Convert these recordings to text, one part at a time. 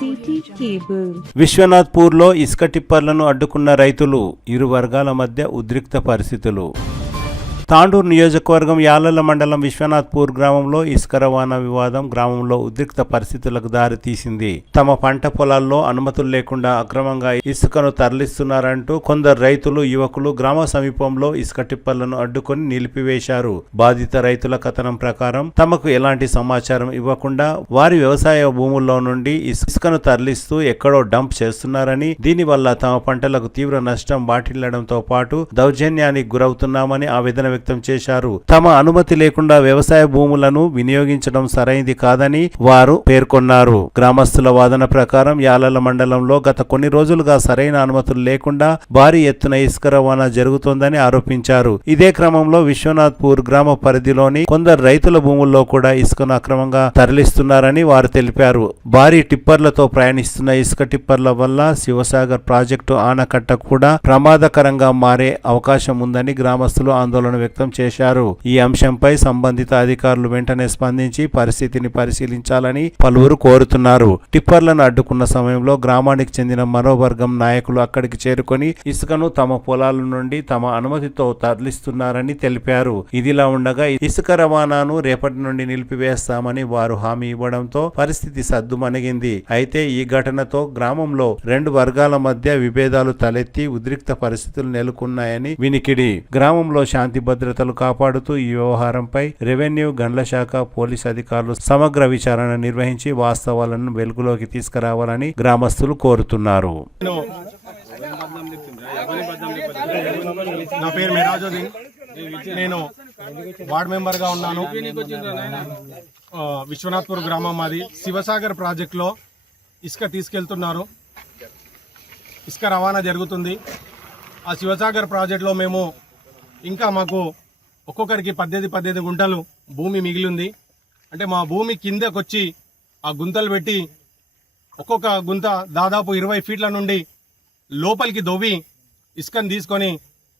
City cable. విశ్వనాథ్పూర్లో ఇసుక టిప్పర్లను అడ్డుకున్న రైతులు, ఇరు వర్గాల మధ్య ఉద్రిక్త పరిస్థితులు. తాండూరు నియోజకవర్గం యాలల మండలం విశ్వనాథ్పూర్ గ్రామంలో ఇసుక రవాణా వివాదం గ్రామంలో ఉద్రిక్త పరిస్థితులకు దారితీసింది. తమ పంట పొలాల్లో అనుమతులు లేకుండా అక్రమంగా ఇసుకను తరలిస్తున్నారంటూ కొందరు రైతులు, యువకులు గ్రామ సమీపంలో ఇసుక టిప్పర్లను అడ్డుకొని నిలిపివేశారు. బాధిత రైతుల కథనం ప్రకారం తమకు ఎలాంటి సమాచారం ఇవ్వకుండా వారి వ్యవసాయ భూముల్లో నుండి ఇసుకను తరలిస్తూ ఎక్కడో డంప్ చేస్తున్నారని, దీనివల్ల తమ పంటలకు తీవ్ర నష్టం వాటిల్లడంతో పాటు దౌర్జన్యానికి గురవుతున్నామని ఆవేదన వ్యక్తం చేశారు. తమ అనుమతి లేకుండా వ్యవసాయ భూములను వినియోగించడం సరైంది కాదని వారు పేర్కొన్నారు. గ్రామస్తుల వాదన ప్రకారం యాలల మండలంలో గత కొన్ని రోజులుగా సరైన అనుమతులు లేకుండా భారీ ఎత్తున ఇసుక రవాణా జరుగుతోందని ఆరోపించారు. ఇదే క్రమంలో విశ్వనాథ్పూర్ గ్రామ పరిధిలోని కొందరు రైతుల భూముల్లో కూడా ఇసుకను అక్రమంగా తరలిస్తున్నారని వారు తెలిపారు. భారీ టిప్పర్లతో ప్రయాణిస్తున్న ఇసుక టిప్పర్ల వల్ల శివసాగర్ ప్రాజెక్టు ఆనకట్ట కూడా ప్రమాదకరంగా మారే అవకాశం ఉందని గ్రామస్తులు ఆందోళన వ్యక్తం చేశారు. ఈ అంశంపై సంబంధిత అధికారులు వెంటనే స్పందించి పరిస్థితిని పరిశీలించాలని పలువురు కోరుతున్నారు. టిప్పర్లను అడ్డుకున్న సమయంలో గ్రామానికి చెందిన మరో వర్గం నాయకులు అక్కడికి చేరుకొని ఇసుకను తమ పొలాల నుండి తమ అనుమతితో తరలిస్తున్నారని తెలిపారు. ఇదిలా ఉండగా ఇసుక రవాణాను రేపటి నుండి నిలిపివేస్తామని వారు హామీ ఇవ్వడంతో పరిస్థితి సద్దుమణిగింది. అయితే ఈ ఘటనతో గ్రామంలో రెండు వర్గాల మధ్య విభేదాలు తలెత్తి ఉద్రిక్త పరిస్థితులు నెలకొన్నాయని వినికిడి. గ్రామంలో శాంతి భద్రతలు కాపాడుతూ ఈ వ్యవహారంపై రెవెన్యూ, గండ్ల శాఖ, పోలీస్ అధికారులు సమగ్ర విచారణ నిర్వహించి వాస్తవాలను వెలుగులోకి తీసుకురావాలని గ్రామస్తులు కోరుతున్నారు. నా పేరు మెరాజుద్దీన్. నేను వార్డ్ మెంబర్ గా ఉన్నాను. విశ్వనాథ్పూర్ గ్రామం మాది. శివసాగర్ ప్రాజెక్టులో ఇసుక తీసుకెళ్తున్నారు. ఇసుక రవాణా జరుగుతుంది. ఆ శివసాగర్ ప్రాజెక్టులో మేము ఇంకా మాకు ఒక్కొక్కరికి 18 గుంటలు భూమి మిగిలింది. అంటే మా భూమి కిందకొచ్చి ఆ గుంతలు పెట్టి ఒక్కొక్క గుంత దాదాపు 20 ఫీట్ల నుండి లోపలికి దొవ్వి ఇసుకని తీసుకొని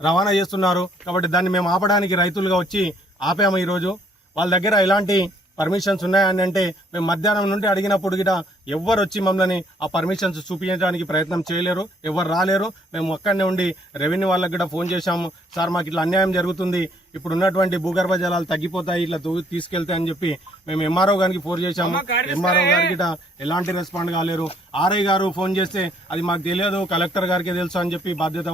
రవాణా చేస్తున్నారు. కాబట్టి దాన్ని మేము ఆపడానికి రైతులుగా వచ్చి ఆపాము. ఈరోజు వాళ్ళ దగ్గర ఎలాంటి పర్మిషన్స్ ఉన్నాయని అంటే మేము మధ్యాహ్నం నుండి అడిగినప్పుడు గిట ఎవ్వరు వచ్చి మమ్మల్ని ఆ పర్మిషన్స్ చూపించడానికి ప్రయత్నం చేయలేరు, ఎవరు రాలేరు. మేము అక్కడనే ఉండి రెవెన్యూ వాళ్ళకి కూడా ఫోన్ చేశాము. సార్ మాకు ఇట్లా అన్యాయం జరుగుతుంది, ఇప్పుడు ఉన్నటువంటి భూగర్భ జలాలు తగ్గిపోతాయి, ఇట్లా తీసుకెళ్తాయి అని చెప్పి మేము ఎంఆర్ఓ గారికి ఫోన్ చేశాము. ఎంఆర్ఓ గారికి గిట ఎలాంటి రెస్పాండ్ కాలేరు. ఆర్ఐ గారు ఫోన్ చేస్తే అది మాకు తెలియదు, కలెక్టర్ గారికి తెలుసు అని చెప్పి బాధ్యత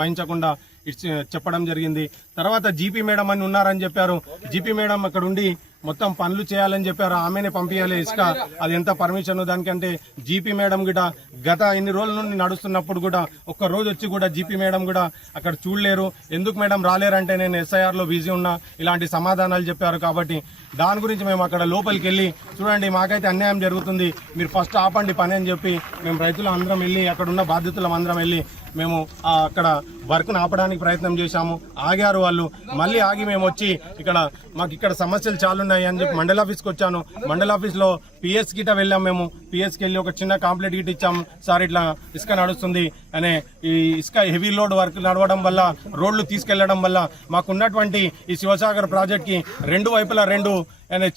వహించకుండా చెప్పడం జరిగింది. తర్వాత జీపీ మేడం అని ఉన్నారని చెప్పారు. జీపీ మేడం అక్కడ ఉండి మొత్తం పనులు చేయాలని చెప్పారు. ఆమెనే పంపించాలి ఇసుక, అది ఎంత పర్మిషన్ దానికంటే జీపీ మేడం కూడా గత ఇన్ని రోజుల నుండి నడుస్తున్నప్పుడు కూడా ఒక్క రోజు వచ్చి కూడా జీపీ మేడం కూడా అక్కడ చూడలేరు. ఎందుకు మేడం రాలేరంటే నేను SIR లో బిజీ ఉన్నా, ఇలాంటి సమాధానాలు చెప్పారు. కాబట్టి దాని గురించి మేము అక్కడ లోపలికి వెళ్ళి చూడండి మాకైతే అన్యాయం జరుగుతుంది, మీరు ఫస్ట్ ఆపండి పని అని చెప్పి మేము రైతులు అందరం వెళ్ళి అక్కడ ఉన్న బాధితులం అందరం వెళ్ళి మేము అక్కడ వర్క్ను ఆపడానికి ప్రయత్నం చేశాము. ఆగారు వాళ్ళు. మళ్ళీ ఆగి మేము వచ్చి మాకు ఇక్కడ సమస్యలు చాలా ఉన్నాయి అని చెప్పి మండల ఆఫీస్కి వచ్చాను. మండల ఆఫీస్లో PS గిట వెళ్ళాం. మేము PSకి వెళ్ళి ఒక చిన్న కంప్లైంట్ గిట్ ఇచ్చాము. సార్ ఇట్లా ఇసుక నడుస్తుంది అనే, ఈ ఇసుక హెవీ లోడ్ వర్క్ నడవడం వల్ల, రోడ్లు తీసుకెళ్లడం వల్ల మాకున్నటువంటి ఈ శివసాగర్ ప్రాజెక్ట్కి రెండు వైపులా 2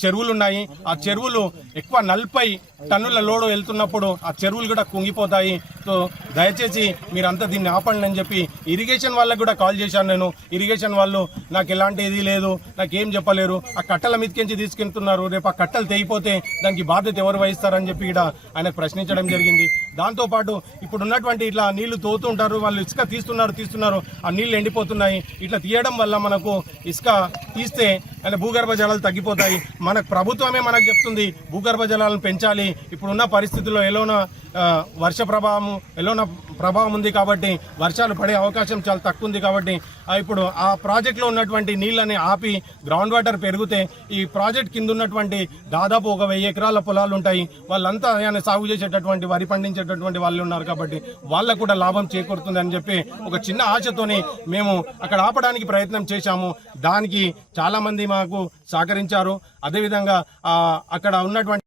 చెరువులు ఉన్నాయి. ఆ చెరువులు ఎక్కువ 40 టన్నుల లోడు వెళ్తున్నప్పుడు ఆ చెరువులు కూడా కుంగిపోతాయి. సో దయచేసి మీరంతా దీన్ని ఆపండి అని చెప్పి ఇరిగేషన్ వాళ్ళకి కూడా కాల్ చేశాను నేను. ఇరిగేషన్ వాళ్ళు నాకు ఎలాంటి ఇది లేదు, నాకేం చెప్పలేరు, ఆ కట్టల మీదకించి తీసుకెళ్తున్నారు, రేపు ఆ కట్టలు తెగిపోతే దానికి బాధ్యత ఎవరు వహిస్తారని చెప్పి ఇక్కడ ఆయనకు ప్రశ్నించడం జరిగింది. దాంతోపాటు ఇప్పుడు ఉన్నటువంటి ఇట్లా నీళ్లు తోతుంటారు, వాళ్ళు ఇసుక తీస్తున్నారు, ఆ నీళ్లు ఎండిపోతున్నాయి. ఇట్లా తీయడం వల్ల మనకు ఇసుక తీస్తే అంటే భూగర్భ జలాలు తగ్గిపోతాయి. మనకు ప్రభుత్వమే మనకు చెప్తుంది భూగర్భ జలాలను పెంచాలి. ఇప్పుడున్న పరిస్థితుల్లో ఎలోనా వర్ష ప్రభావం ఉంది కాబట్టి వర్షాలు పడే అవకాశం చాలా తక్కువ ఉంది. కాబట్టి ఇప్పుడు ఆ ప్రాజెక్టులో ఉన్నటువంటి నీళ్ళని ఆపి గ్రౌండ్ వాటర్ పెరిగితే ఈ ప్రాజెక్ట్ కింద ఉన్నటువంటి దాదాపు 1000 ఎకరాల పొలాలు ఉంటాయి. వాళ్ళంతా సాగు చేసేటటువంటి, వరి పండించేటటువంటి వాళ్ళు ఉన్నారు. కాబట్టి వాళ్ళకు కూడా లాభం చేకూరుతుంది అని చెప్పి ఒక చిన్న ఆశతోని మేము అక్కడ ఆపడానికి ప్రయత్నం చేశాము. దానికి చాలా మంది మాకు సహకరించారు. అదేవిధంగా అక్కడ ఉన్నటువంటి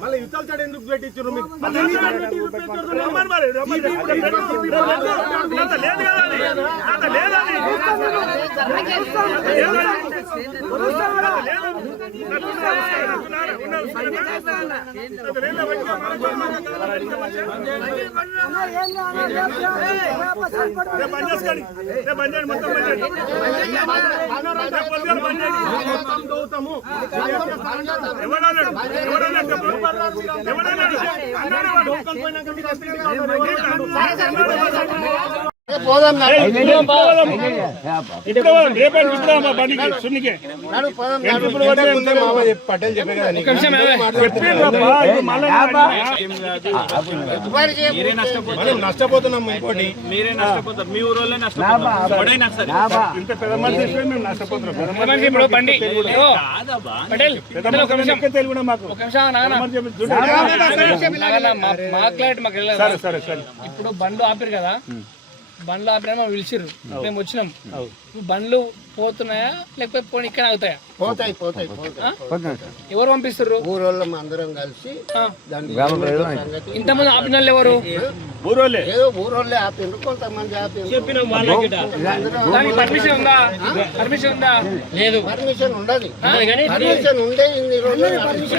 మళ్ళీ యుద్ధాలు చాడు ఎందుకు పెట్టించారు మీరు? పటేల్ చెప్పే కదా నీకు. మనం నష్టపోతున్నాం. ఇంకోటి మీరే నష్టపోతారు, మీ ఊరోళ్ళే నష్టపోతారు. ఎవడైనా సరే. ఇంత పెద్ద మనిషి చేస్తే మేము నష్టపోతున్నాం. ఇప్పుడు బండి పటేల్ తెలుగు మాకు మాట్లాడి మాకు ఇప్పుడు బండ్లు ఆపారు కదా, బండ్లు ఆపినా మేము పిలిచిర్రు, మేము వచ్చినాం. ఇప్పుడు బండ్లు పోతున్నాయా లేకపోతే పోనీ ఇక్కడ ఆగుతాయా? పోతాయి. ఎవరు పంపిస్తారు? ఊరోళ్ళం అందరం కలిసి ఇంతమంది ఆపిన వాళ్ళు ఎవరు? ఊరోళ్ళే ఏదో ఊరోళ్ళే ఆపిండ్రు, కొంతమంది ఆపిండ్రు. దానికి పర్మిషన్ ఉందా? పర్మిషన్ ఉందా? లేదు. పర్మిషన్ ఉండదు. పర్మిషన్ ఉండే ఇన్ని రోజులు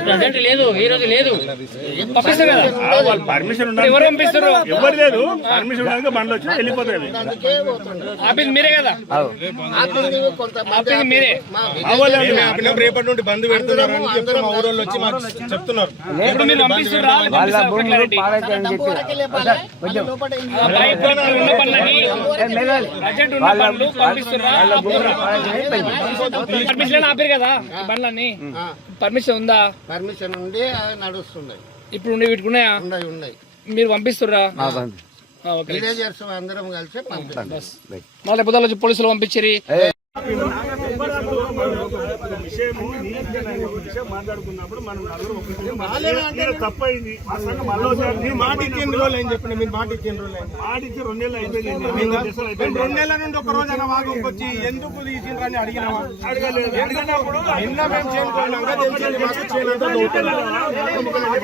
ప్రజెంట్ లేదు, ఈ రోజు లేదు. పంపిస్తారు కదా, వాళ్ళు పర్మిషన్ ఉండాలి. ఎవరు పంపిస్తారు? ఎవరు లేదు. పర్మిషన్ ఉండడానికి బండ్లు వచ్చి వెళ్ళిపోతాయి. అందుకే పోతుండ్రు. ఆపింది మీరే కదా, ఆపింది కొంతమంది ఆపింది మీరే. మా రేపటి నుండి బంద్ పెడుతున్నారు అని చెప్పి మా ఊరోళ్ళు వచ్చి మాకు చెప్తున్నారు. ఇప్పుడు మీరు పంపిస్తుర్రా? క్లారిటీ పర్మిషన్ ఆపారు కదా ఈ బండ్లన్నీ, పర్మిషన్ ఉందా? పర్మిషన్ ఉండి అవి నడుస్తున్నాయి. ఇప్పుడు ఉండి వీటికున్నాయా? ఉన్నాయి. మీరు పంపిస్తుర్రా? విలేజర్స్ అందరం కలిసి పంపిస్తాం. మళ్ళీ పొద్దుల వచ్చి పోలీసులు పంపించిరి. విషయము విషయం మాట్లాడుకున్నప్పుడు మనం నలుగురు తప్పైంది. మీరు మాట ఇచ్చిన రోజులు ఏం చెప్పండి. మీరు మాట ఇచ్చిన రోజులు ఆడిచ్చి 2 నెలలు అయిపోయింది. 2 నెలల నుండి ఒక రోజైనా వాగంకి వచ్చి ఎందుకు తీసిండ్రని అడిగినావా? అడిగినప్పుడు నిన్న మేము చేయనుకున్నాక తెలిసింది మాకు చేయలేదు.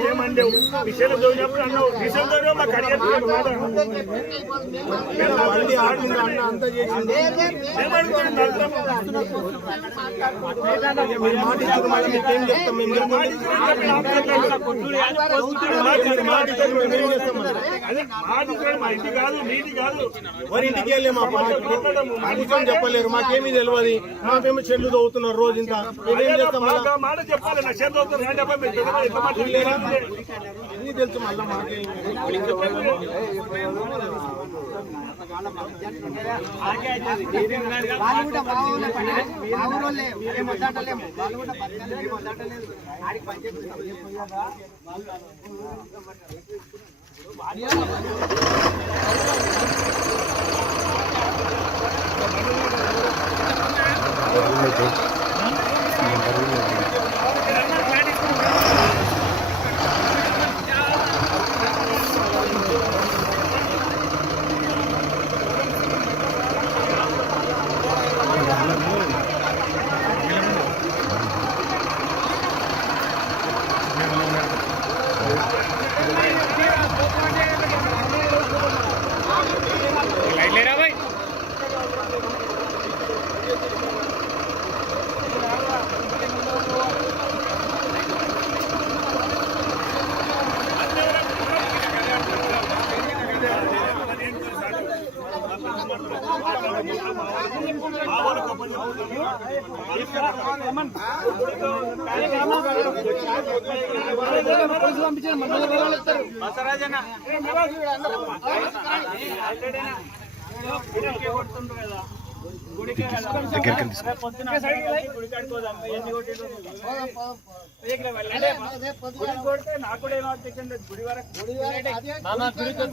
ఏమండేవు విషయాలు చదివినప్పుడు అన్నావు విషయం చదివా మాకు అడిగారు. బండి ఆడింది అన్న అంతా చేసింది. మీరు మాట ఇచ్చిన మళ్ళీ మీకేం చెప్తాం? మేము మా ఇంటి కాదు నీది కాదు. వారి ఇంటికి వెళ్ళే మా పర్మిషన్ చెప్పలేరు. మాకేమీ తెలియదు. మాకేమో చెట్లు తవ్వుతున్నారు రోజు ఇంత. మేమేం చేస్తాం? మాట చెప్పాలి. నా చేతి అన్ని తెలుసు మళ్ళీ మాకే.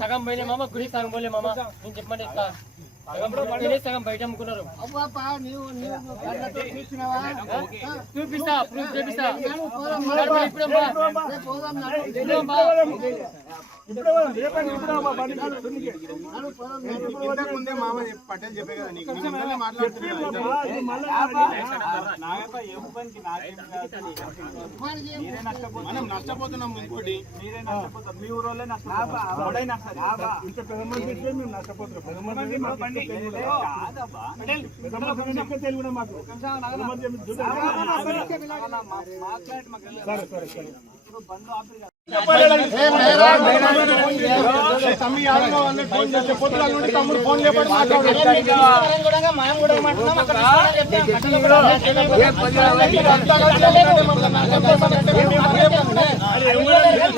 సగం పోయినా మామ, గుడి సగం పోలే మామ. నేను చెప్పండి ఇట్లా సగం బయట అమ్ముకున్నారు. చూపిస్తా, ప్రూఫ్ చూపిస్తా. ముందే మామ పటేల్ చెప్పే కదా నీకు. మనం నష్టపోతున్నాం. ఇంకోటి మీ ఊరోళ్ళే నష్టపోతారు. ఇంత పెద్ద మనిషి చేస్తే మేము నష్టపోతున్నాం. తెలుగు మాకు సరే. తమ్మి ఆడలో అన్నీ ఫోన్ చేస్తే పొద్దుల నుండి తమ్ముడు ఫోన్ లేపడి మాట్లాడు.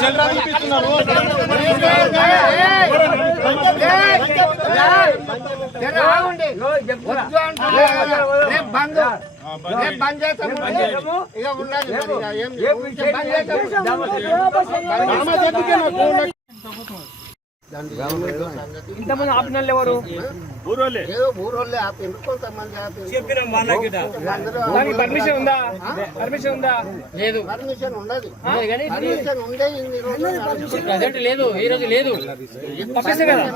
జల్రా చూపిస్తున్నారు. బంద్ చేస్తాం ఇక ఉన్నది ఇంతమంది ఆపిన వాళ్ళు ఎవరు? ఏదో ఊరోళ్ళే ఆపిండ్రు, కొంతమంది ఆపిండ్రు. దానికి పర్మిషన్ ఉందా? పర్మిషన్ ఉందా? లేదు. పర్మిషన్ ఉండదు. పర్మిషన్ ఉండే ఇన్ని రోజులు లేదు, ఈ రోజు లేదు. పంపిస్తారు కదా,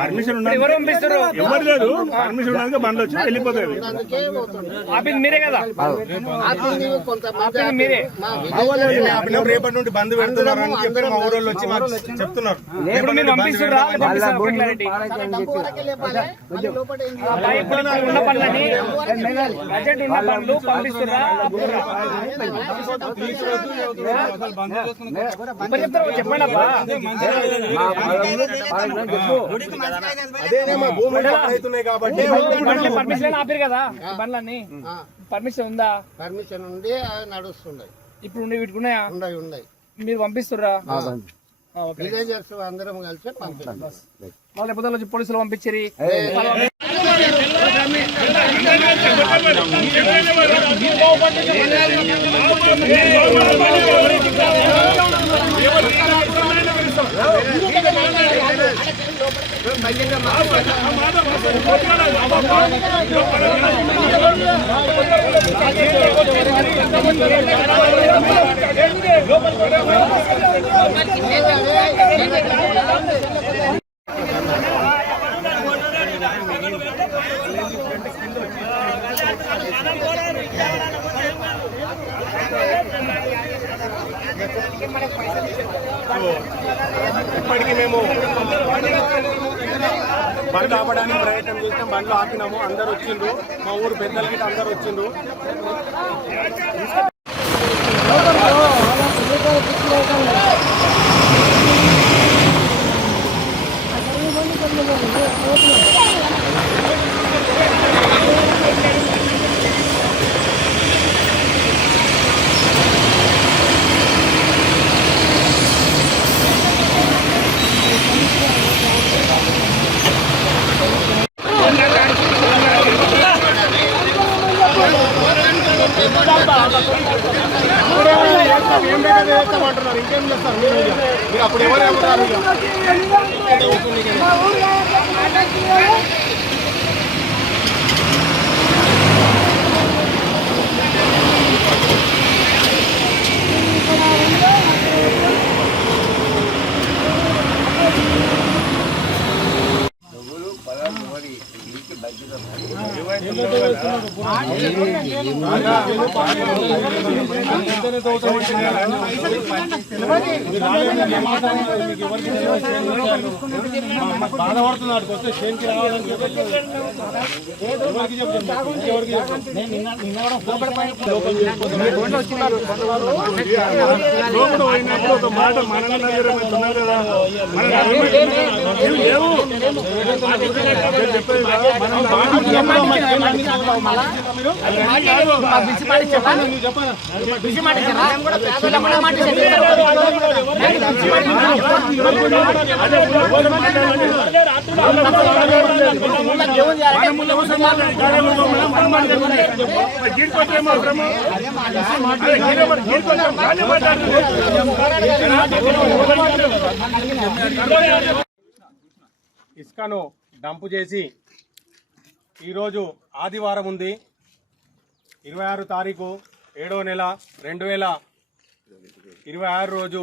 పర్మిషన్ ఎవరు పంపిస్తారు? ఎవరు లేదు. పర్మిషన్ ఉండదు, బండ్లు వచ్చి వెళ్ళిపోతారు. అందుకే పోతుంది. ఆపింది మీరే కదా? ఆపింది కొంతమంది ఆపింది మీరే. రేపటి నుండి బంద్ పెడుతున్నారు అని చెప్పి మా ఊరోళ్ళు వచ్చి మాకు చెప్తున్నారు. ఇప్పుడు మీరు పంపిస్తుర్రా? పంపిస్తారు క్లారిటీ. ఇప్పుడు ఉన్న పనులని బడ్జెట్ ఉన్న పనులు పంపిస్తుర్రా? చెప్తారు, చెప్పండి అబ్బా. పర్మిషన్ ఆపారు కదా బండ్లన్నీ, పర్మిషన్ ఉందా? పర్మిషన్ ఉండి నడుస్తున్నాయి. ఇప్పుడు వీటికున్నాయా? ఉన్నాయి. మీరు పంపిస్తుర్రా? విలేజర్స్ అందరం కలిసి పంపిస్తాం. వాళ్ళ పొద్దున్న వచ్చి పోలీసులు పంపించారు. ఇప్పటికీ మేము బండ్లు ఆపడానికి ప్రయత్నం చేస్తాం. బండ్లు ఆపినాము, అందరు వచ్చిండ్రు, మా ఊరు పెద్దలకి అందరు వచ్చిండ్రు. అంటున్నారు, ఇంకేం చేస్తారు మీరు? అప్పుడు ఎవరు ఏమన్నారు? బాధపడుతున్నాడు వస్తే షేన్కి రావాలని ఇసుకను డంపు చేసి ఈరోజు ఆదివారం ఉంది, 26 తారీఖు 7వ నెల 2026 రోజు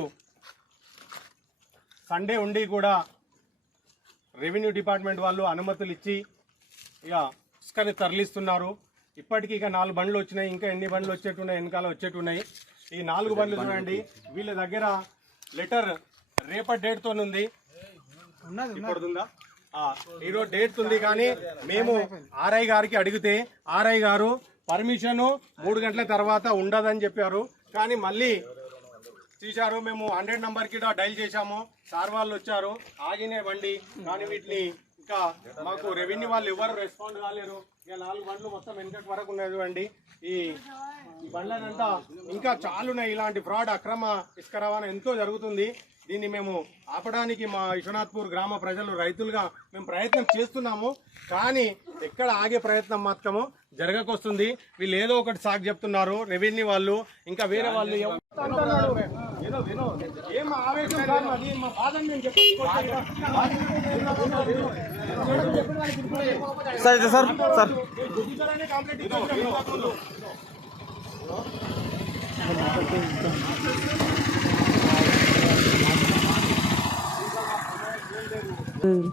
సండే ఉండి కూడా రెవెన్యూ డిపార్ట్మెంట్ వాళ్ళు అనుమతులు ఇచ్చి ఇక ఇసుకని తరలిస్తున్నారు. ఇప్పటికీ ఇక 4 బండ్లు వచ్చినాయి, ఇంకా ఎన్ని బండ్లు వచ్చేట్టున్నాయి, వెనకాల వచ్చేట్టున్నాయి. ఈ 4 బండ్లు చూడండి, వీళ్ళ దగ్గర లెటర్ రేపటి డేట్తో ఉంది. ఇప్పుడుందా? ఈరోజు డేట్ ఉంది, కానీ మేము ఆర్ఐ గారికి అడిగితే ఆర్ఐ గారు పర్మిషన్ 3 గంటల తర్వాత ఉండదని చెప్పారు. కానీ మళ్ళీ తీశారు. మేము 100 నంబర్కి డైల్ చేశాము. సార్ వాళ్ళు వచ్చారు, ఆగినే బండి, కానీ వీటిని ఇంకా మాకు రెవెన్యూ వాళ్ళు ఎవరు రెస్పాండ్ కాలేరు. ఇక 4 బండ్లు మొత్తం వెనకటి వరకు ఉన్నది. ఈ బండ్లనంతా ఇంకా చాలున్నాయి. ఇలాంటి ఫ్రాడ్, అక్రమ ఇసుక రవాణా ఎంతో జరుగుతుంది. దీన్ని మేము ఆపడానికి మా విశ్వనాథ్పూర్ గ్రామ ప్రజలు, రైతులుగా మేము ప్రయత్నం చేస్తున్నాము. కానీ ఎక్కడ ఆగే ప్రయత్నం మాత్రము జరగకొస్తుంది. వీళ్ళు ఏదో ఒకటి సాగు చెప్తున్నారు, రెవెన్యూ వాళ్ళు, ఇంకా వేరే వాళ్ళు. ఏం ఆవేశం కాదు మాది, మా బాధని నేను ఉమ్.